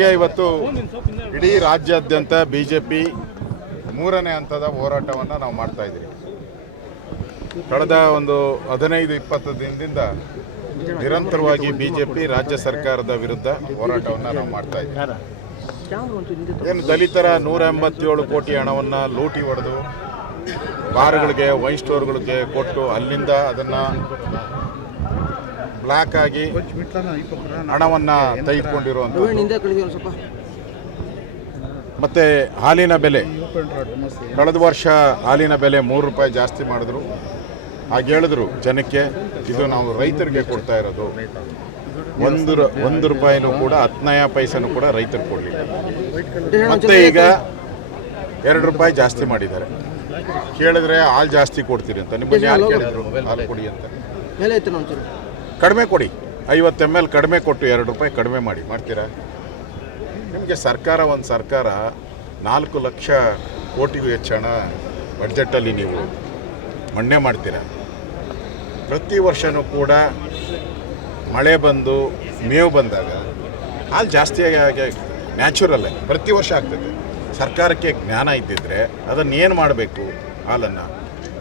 ಜೊತೆಗೆ ಇವತ್ತು ಇಡೀ ರಾಜ್ಯಾದ್ಯಂತ ಬಿ ಜೆ ಪಿ ಮೂರನೇ ಹಂತದ ಹೋರಾಟವನ್ನು ನಾವು ಮಾಡ್ತಾ ಇದ್ದೀವಿ. ಕಳೆದ ಒಂದು ಹದಿನೈದು, ಇಪ್ಪತ್ತು ದಿನದಿಂದ ನಿರಂತರವಾಗಿ ಬಿ ಜೆ ಪಿ ರಾಜ್ಯ ಸರ್ಕಾರದ ವಿರುದ್ಧ ಹೋರಾಟವನ್ನು ನಾವು ಮಾಡ್ತಾ ಇದ್ದೀವಿ. ಏನು ದಲಿತರ ನೂರ ಎಂಬತ್ತೇಳು ಕೋಟಿ ಹಣವನ್ನು ಲೂಟಿ ಹೊಡೆದು ಬಾರ್ಗಳಿಗೆ, ವೈನ್ ಸ್ಟೋರ್ಗಳಿಗೆ ಕೊಟ್ಟು ಅಲ್ಲಿಂದ ಅದನ್ನು ಬ್ಲ್ಯಾಕ್ ಆಗಿ ಹಣವನ್ನು ತೆಗೆದುಕೊಂಡಿರುವಂಥ ಮತ್ತು ಹಾಲಿನ ಬೆಲೆ. ಕಳೆದ ವರ್ಷ ಹಾಲಿನ ಬೆಲೆ ಮೂರು ರೂಪಾಯಿ ಜಾಸ್ತಿ ಮಾಡಿದ್ರು. ಹಾಗೆ ಹೇಳಿದ್ರು ಜನಕ್ಕೆ ಇದು ನಾವು ರೈತರಿಗೆ ಕೊಡ್ತಾ ಇರೋದು. ಒಂದು ಒಂದು ರೂಪಾಯಿನೂ ಕೂಡ ಹತ್ತನೆಯ ಪೈಸೆನೂ ಕೂಡ ರೈತರು ಕೊಡಲಿ ಮತ್ತೆ ಈಗ ಎರಡು ರೂಪಾಯಿ ಜಾಸ್ತಿ ಮಾಡಿದ್ದಾರೆ. ಕೇಳಿದ್ರೆ ಹಾಲು ಜಾಸ್ತಿ ಕೊಡ್ತೀರಿ ಅಂತ. ನಿಮ್ಮನ್ನು ಯಾರು ಕೇಳಿದ್ರು? ಹಾಲು ಕೊಡಿ ಅಂತ. ಕಡಿಮೆ ಕೊಡಿ. ಐವತ್ತು ಎಂ ಎಲ್ ಕಡಿಮೆ ಕೊಟ್ಟು ಎರಡು ರೂಪಾಯಿ ಕಡಿಮೆ ಮಾಡಿ. ಮಾಡ್ತೀರಾ? ನಿಮಗೆ ಸರ್ಕಾರ ಒಂದು ಸರ್ಕಾರ ನಾಲ್ಕು ಲಕ್ಷ ಕೋಟಿಗೂ ಹೆಚ್ಚು ಹಣ ಬಡ್ಜೆಟಲ್ಲಿ ನೀವು ಮಣ್ಣೆ ಮಾಡ್ತೀರಾ? ಪ್ರತಿ ವರ್ಷವೂ ಕೂಡ ಮಳೆ ಬಂದು ಮೇವು ಬಂದಾಗ ಹಾಲು ಜಾಸ್ತಿಯಾಗಿ ಆಗಿ ನ್ಯಾಚುರಲ್ಲೇ ಪ್ರತಿ ವರ್ಷ ಆಗ್ತದೆ. ಸರ್ಕಾರಕ್ಕೆ ಜ್ಞಾನ ಇದ್ದಿದ್ದರೆ ಅದನ್ನು ಏನು ಮಾಡಬೇಕು ಹಾಲನ್ನು?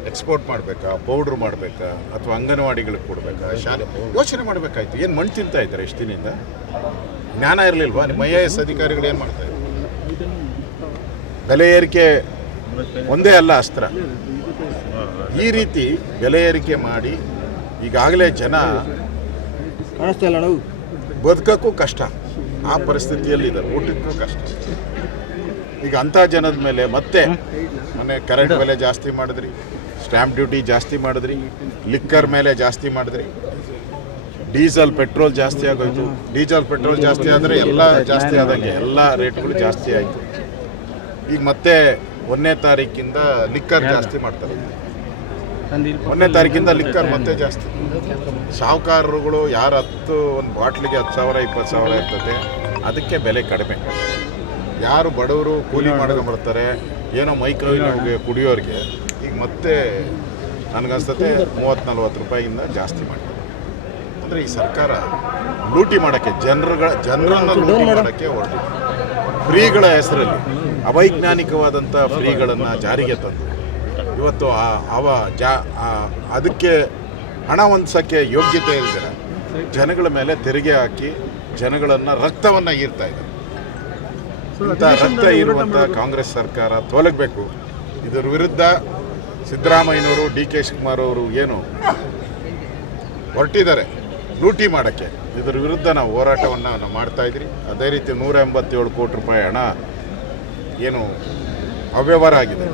ಎಕ್ಸ್ಪೋರ್ಟ್ ಮಾಡಬೇಕಾ ಪೌಡ್ರ್ ಮಾಡಬೇಕಾ ಅಥವಾ ಅಂಗನವಾಡಿಗಳಿಗೆ ಕೊಡಬೇಕಾ ಶಾಲೆ ಯೋಚನೆ ಮಾಡಬೇಕಾಯ್ತು. ಏನು ಮಣ್ಣು ತಿಂತಾ ಇದ್ದಾರೆ ಎಷ್ಟು ದಿನದಿಂದ? ಜ್ಞಾನ ಇರಲಿಲ್ವಾ? ನಿಮ್ಮ ಐ ಎ ಎಸ್ ಅಧಿಕಾರಿಗಳು ಏನು ಮಾಡ್ತಾ ಇದ್ದಾರೆ? ಬೆಲೆ ಏರಿಕೆ ಒಂದೇ ಅಲ್ಲ ಅಸ್ತ್ರ. ಈ ರೀತಿ ಬೆಲೆ ಏರಿಕೆ ಮಾಡಿ ಈಗಾಗಲೇ ಜನ ಬದುಕಕ್ಕೂ ಕಷ್ಟ. ಆ ಪರಿಸ್ಥಿತಿಯಲ್ಲಿದ್ದಾರೆ. ಊಟಕ್ಕೂ ಕಷ್ಟ. ಈಗ ಅಂಥ ಜನದ ಮೇಲೆ ಮತ್ತೆ ಮನೆ ಕರೆಂಟ್ ಬೆಲೆ ಜಾಸ್ತಿ ಮಾಡಿದ್ರಿ. ಸ್ಟ್ಯಾಂಪ್ ಡ್ಯೂಟಿ ಜಾಸ್ತಿ ಮಾಡಿದ್ರಿ ಲಿಕ್ಕರ್ ಮೇಲೆ ಜಾಸ್ತಿ ಮಾಡಿದ್ರಿ. ಡೀಸೆಲ್ ಪೆಟ್ರೋಲ್ ಜಾಸ್ತಿ ಆಗೋಯ್ತು. ಡೀಸೆಲ್ ಪೆಟ್ರೋಲ್ ಜಾಸ್ತಿ ಆದರೆ ಎಲ್ಲ ಜಾಸ್ತಿ ಆದಂಗೆ ಎಲ್ಲ ರೇಟ್ಗಳು ಜಾಸ್ತಿ ಆಯಿತು. ಈಗ ಮತ್ತೆ ಒಂದನೇ ತಾರೀಕಿಂದ ಲಿಕ್ಕರ್ ಜಾಸ್ತಿ ಮಾಡ್ತಾರೆ. ಒಂದನೇ ತಾರೀಕಿಂದ ಲಿಕ್ಕರ್ ಮತ್ತೆ ಜಾಸ್ತಿ. ಸಾಹುಕಾರರುಗಳು ಯಾರು ಹತ್ತು, ಒಂದು ಬಾಟ್ಲಿಗೆ ಹತ್ತು ಸಾವಿರ, ಇಪ್ಪತ್ತು ಸಾವಿರ ಇರ್ತದೆ, ಅದಕ್ಕೆ ಬೆಲೆ ಕಡಿಮೆ. ಯಾರು ಬಡವರು ಕೂಲಿ ಮಾಡ್ಕೊಂಡು ಬರ್ತಾರೆ, ಏನೋ ಮೈಕೈ ನೋವಿಗೆ ಕುಡಿಯೋರಿಗೆ ಈಗ ಮತ್ತೆ ನನಗನ್ಸತ್ತೆ ಮೂವತ್ತು ನಲ್ವತ್ತು ರೂಪಾಯಿಯಿಂದ ಜಾಸ್ತಿ ಮಾಡ್ತಾರೆ ಅಂದರೆ ಈ ಸರ್ಕಾರ ಲೂಟಿ ಮಾಡೋಕ್ಕೆ ಜನರುಗಳ ಜನರನ್ನು ಲೂಟಿ ಮಾಡೋಕ್ಕೆ ಹೊರಟು. ಫ್ರೀಗಳ ಹೆಸರಲ್ಲಿ ಅವೈಜ್ಞಾನಿಕವಾದಂಥ ಫ್ರೀಗಳನ್ನು ಜಾರಿಗೆ ತಂದು ಇವತ್ತು ಆ- ಅವ ಜಾ ಆ- ಅದಕ್ಕೆ ಹಣ ಹೊಂದಿಸೋಕ್ಕೆ ಯೋಗ್ಯತೆ ಇಲ್ದಿರ ಜನಗಳ ಮೇಲೆ ತೆರಿಗೆ ಹಾಕಿ ಜನಗಳನ್ನು ರಕ್ತವನ್ನು ಹೀರ್ತಾ ಇದ್ದಾರೆ ಇಂಥ ರಕ್ತ ಇರುವಂಥ ಕಾಂಗ್ರೆಸ್ ಸರ್ಕಾರ ತೊಲಗಬೇಕು. ಇದರ ವಿರುದ್ಧ ಸಿದ್ದರಾಮಯ್ಯನವರು, ಡಿ ಕೆ ಶಿವಕುಮಾರ್ ಅವರು ಏನು ಹೊರಟಿದ್ದಾರೆ. ಲೂಟಿ ಮಾಡೋಕ್ಕೆ. ಇದರ ವಿರುದ್ಧ ನಾವು ಹೋರಾಟವನ್ನು ನಾವು ಮಾಡ್ತಾ ಇದ್ರಿ. ಅದೇ ರೀತಿ ನೂರ ಎಂಬತ್ತೇಳು ಕೋಟಿ ರೂಪಾಯಿ ಹಣ ಏನು ಅವ್ಯವಹಾರ ಆಗಿದೆ.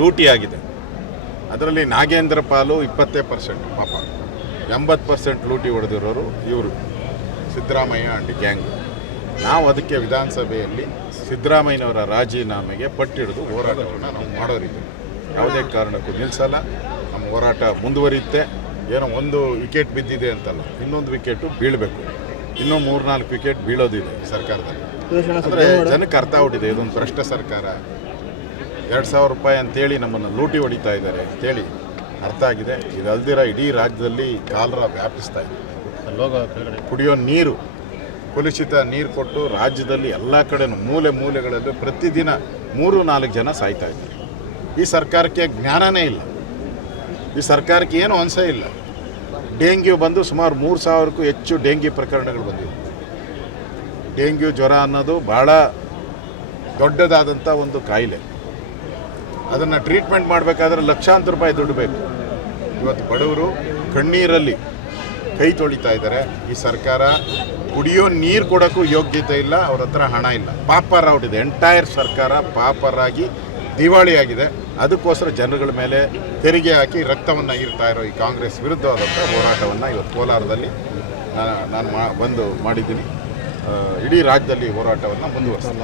ಲೂಟಿ ಆಗಿದೆ. ಅದರಲ್ಲಿ ನಾಗೇಂದ್ರ ಪಾಲು ಇಪ್ಪತ್ತೇ ಪರ್ಸೆಂಟ್ ಪಾಪ. ಎಂಬತ್ತು ಪರ್ಸೆಂಟ್ ಲೂಟಿ ಹೊಡೆದಿರೋರು ಇವರು. ಸಿದ್ದರಾಮಯ್ಯ ಆ್ಯಂಡ್ ಗ್ಯಾಂಗ್ ನಾವು ಅದಕ್ಕೆ ವಿಧಾನಸಭೆಯಲ್ಲಿ ಸಿದ್ದರಾಮಯ್ಯನವರ ರಾಜೀನಾಮೆಗೆ ಪಟ್ಟಿಡಿದು ಹೋರಾಟವನ್ನು ನಾವು ಮಾಡೋರಿದ್ದೀವಿ. ಯಾವುದೇ ಕಾರಣಕ್ಕೂ ನಿಲ್ಲಿಸಲ್ಲ ನಮ್ಮ ಹೋರಾಟ ಮುಂದುವರಿಯುತ್ತೆ. ಏನೋ ಒಂದು ವಿಕೆಟ್ ಬಿದ್ದಿದೆ ಅಂತಲ್ಲ, ಇನ್ನೊಂದು ವಿಕೆಟು ಬೀಳಬೇಕು. ಇನ್ನೂ ಮೂರ್ನಾಲ್ಕು ವಿಕೆಟ್ ಬೀಳೋದಿದೆ ಸರ್ಕಾರದಲ್ಲಿ. ಅಂದರೆ ಜನಕ್ಕೆ ಅರ್ಥ ಆಗ್ಬಿಟ್ಟಿದೆ, ಇದೊಂದು ಭ್ರಷ್ಟ ಸರ್ಕಾರ. ಎರಡು ಸಾವಿರ ರೂಪಾಯಿ ಅಂತೇಳಿ ನಮ್ಮನ್ನು ಲೂಟಿ ಹೊಡಿತಾ ಇದ್ದಾರೆ ಅಂತೇಳಿ ಅರ್ಥ ಆಗಿದೆ. ಇದಲ್ದಿರ ಇಡೀ ರಾಜ್ಯದಲ್ಲಿ ಕಾಲರ ವ್ಯಾಪಿಸ್ತಾ ಇದೆ. ಕುಡಿಯೋ ನೀರು, ಕಲುಷಿತ ನೀರು ಕೊಟ್ಟು ರಾಜ್ಯದಲ್ಲಿ ಎಲ್ಲ ಕಡೆನೂ ಮೂಲೆ ಮೂಲೆಗಳಲ್ಲೂ ಪ್ರತಿದಿನ ಮೂರು ನಾಲ್ಕು ಜನ ಸಾಯ್ತಾ ಇದ್ದಾರೆ. ಈ ಸರ್ಕಾರಕ್ಕೆ ಜ್ಞಾನನೇ ಇಲ್ಲ. ಈ ಸರ್ಕಾರಕ್ಕೆ ಏನು ಅನಿಸೇ ಇಲ್ಲ. ಡೆಂಗ್ಯೂ ಬಂದು ಸುಮಾರು ಮೂರು ಸಾವಿರಕ್ಕೂ ಹೆಚ್ಚು ಡೆಂಗ್ಯೂ ಪ್ರಕರಣಗಳು ಬಂದಿವೆ. ಡೆಂಗ್ಯೂ ಜ್ವರ ಅನ್ನೋದು ಭಾಳ ದೊಡ್ಡದಾದಂಥ ಒಂದು ಕಾಯಿಲೆ. ಅದನ್ನು ಟ್ರೀಟ್ಮೆಂಟ್ ಮಾಡಬೇಕಾದ್ರೆ ಲಕ್ಷಾಂತರ ರೂಪಾಯಿ ದುಡ್ಡು ಬೇಕು. ಇವತ್ತು ಬಡವರು ಕಣ್ಣೀರಲ್ಲಿ ಕೈ ತೊಳಿತಾ ಇದ್ದಾರೆ. ಈ ಸರ್ಕಾರ ಕುಡಿಯೋ ನೀರು ಕೊಡೋಕ್ಕೂ ಯೋಗ್ಯತೆ ಇಲ್ಲ, ಅವ್ರ ಹತ್ರ ಹಣ ಇಲ್ಲ. ಪಾಪರ್ ಇದೆ. ಎಂಟೈರ್ ಸರ್ಕಾರ ಪಾಪರಾಗಿ ದಿವಾಳಿಯಾಗಿದೆ. ಅದಕ್ಕೋಸ್ಕರ ಜನರುಗಳ ಮೇಲೆ ತೆರಿಗೆ ಹಾಕಿ ರಕ್ತವನ್ನು ಇರ್ತಾ ಇರೋ ಈ ಕಾಂಗ್ರೆಸ್ ವಿರುದ್ಧವಾದಂಥ ಹೋರಾಟವನ್ನು ಇವತ್ತು ಕೋಲಾರದಲ್ಲಿ ನಾನು ಮಾ ಬಂದು ಮಾಡಿದ್ದೀನಿ. ಇಡೀ ರಾಜ್ಯದಲ್ಲಿ ಹೋರಾಟವನ್ನು ಮುಂದುವರಿಸ್ತೀನಿ.